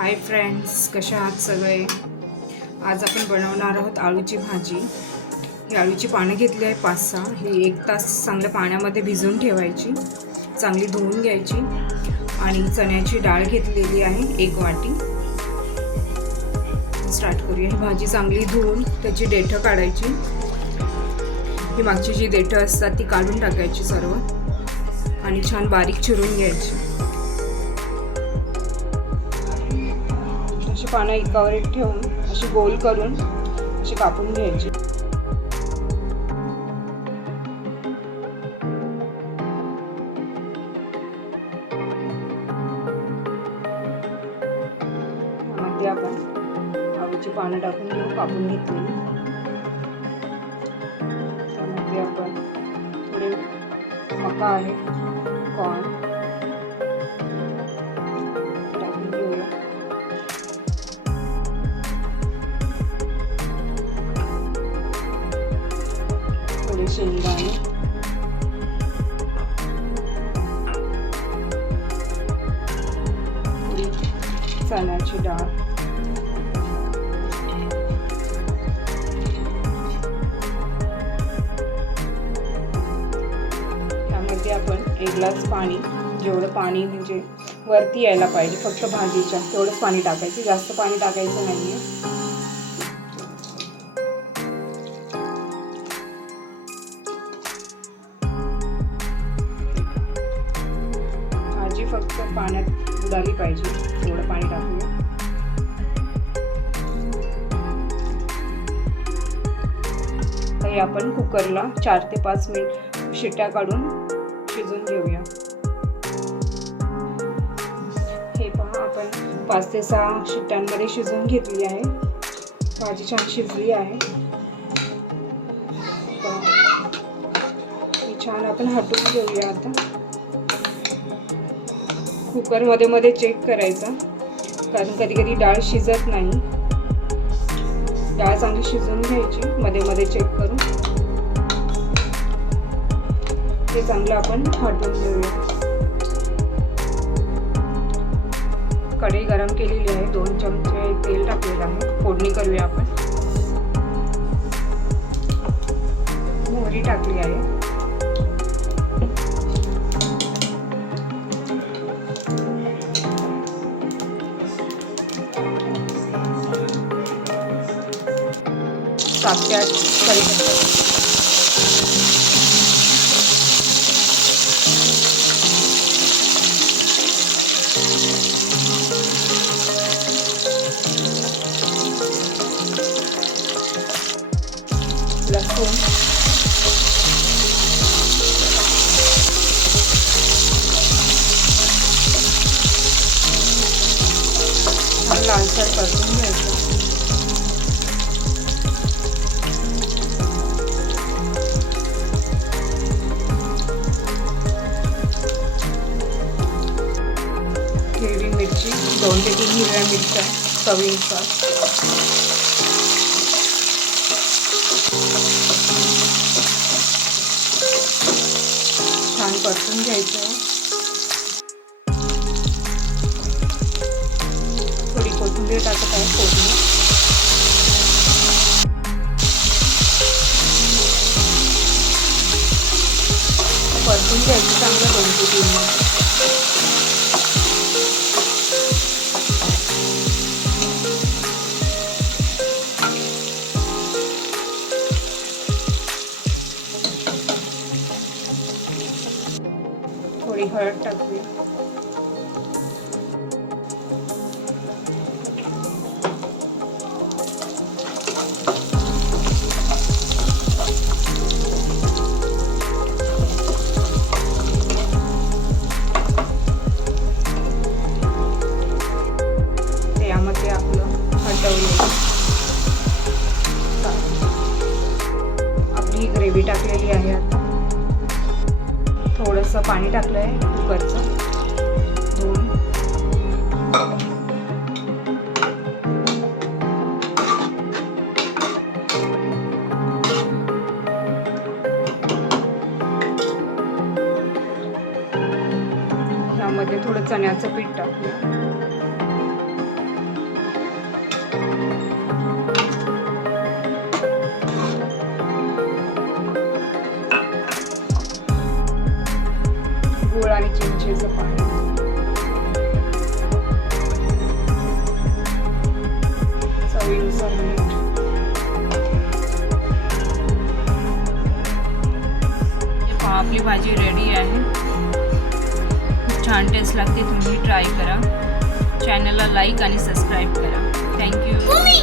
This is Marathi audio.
हाय फ्रेंड्स, कशा आहात सगळे. आज आपण बनवणार आहोत आळूची भाजी. ही आळूची पानं घेतली आहे 5-6. ही 1 तास चांगल्या पाण्यामध्ये भिजवून ठेवायची, चांगली धुवून घ्यायची. आणि चण्याची डाळ घेतलेली आहे 1 वाटी. स्टार्ट करूया. ही भाजी चांगली धुवून त्याची देठं काढायची. ही मागची जी देठं असतात ती काढून टाकायची सर्व आणि छान बारीक चिरून घ्यायची. अशी पानं एकावर एक ठेवून अशी गोल करून अशी कापून घ्यायची. त्यामध्ये आपण आळूची पानं टाकून घेऊ, कापून घेतलेली. त्यामध्ये आपण थोडे मका आहे, कॉर्न टाकून घेऊया. थोडे शेंगदाणे, थोडी चण्याची डाळ, त्यामध्ये आपण 1 ग्लास पाणी, जेवढं पाणी म्हणजे वरती यायला पाहिजे फक्त भाजीच्या तेवढंच पाणी टाकायचं, जास्त पाणी टाकायचं नाहीये. भाजी फक्त पाण्यात बुडाली पाहिजे तेवढं पाणी टाकूया. हे आपण कुकरला 4 ते 5 मिनिट शिट्ट्या काढून शिजवून घेऊया. हे पहा, आपण 5 ते 6 शिट्ट्यांमध्ये शिजवून घेतली आहे. भाजी छान शिजली आहे. छान आपण हटवून घेऊया. आता कुकर मध्ये चेक करायचा, कारण कधी कधी डाळ शिजत नाही. डाळ चांगली शिजवून घ्यायची मध्ये चेक करून. ते चांगलं आपण हटवून घेऊया. कढई गरम केलेली आहे, 2 चमचे तेल टाकलेलं आहे. फोडणी करूया आपण. मोहरी टाकली आहे. सात्यात कढीपत्ता, लसूण, छान लालसर परतून घ्यायचं. हिरवी मिरची, 2 ते 3 हिरव्या मिरच्या चवीनुसार. छान परतून घ्यायचं. थोडी कोथिंबीर टाकत आहे, फोडणी. परतून घ्यायचं चांगलं 2 ते 3 मिनिट. थोडी हळद टाकूया. त्यामध्ये आपलं हटवलेलं आपली ग्रेव्ही टाकलेली आहे. आता थोडंसं पाणी टाकलं आहे कुकरचं धुवून. ह्यामध्ये थोडं चण्याचं पीठ टाकूया. आणि चिंचेचं पाणी. चवीनुसार मीठ. आपली भाजी रेडी आहे. खूप छान टेस्ट लागते. तुम्ही ट्राय करा. चॅनलला लाईक आणि सबस्क्राईब करा. थँक्यू.